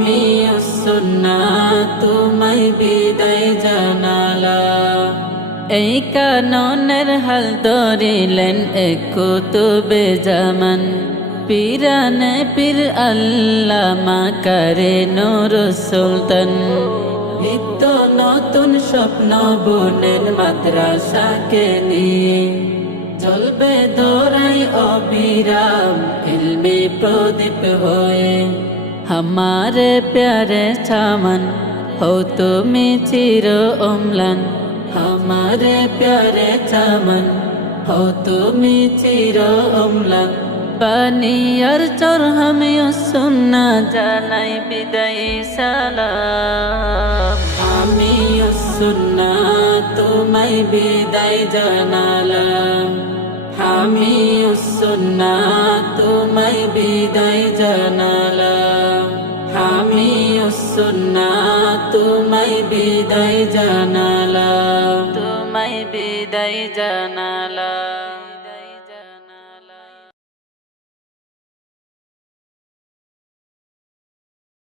আমি সুন্নাহ তোমায় বিদায় জানালাম। এই কাননের হাল ধরিলেন এক কুতুবে জামান, পীরানে পীর আল্লামা কারে নূর সুলতান। নিত্য নতুন স্বপ্ন বুনেন মাদ্রাসাকে নিয়ে, জ্বলবে ধরাই অবিরাম ইলমে প্রদীপ হয়ে। हमारे प्यारे छामन हो তুমি চির অম্লান, हमारे प्यारे छामन हो তুমি চির অম্লান। পানিয়ার চর আমি সুন্না জানাই বিদায় সালাম। আমি সুন্না তোমায় বিদায় জানালাম। আমি সুন্নাহ তোমায় বিদায় জানালাম। আমি সুন্নাহ তোমায় বিদায় জানালাম। তোমায় বিদায় জানালাম।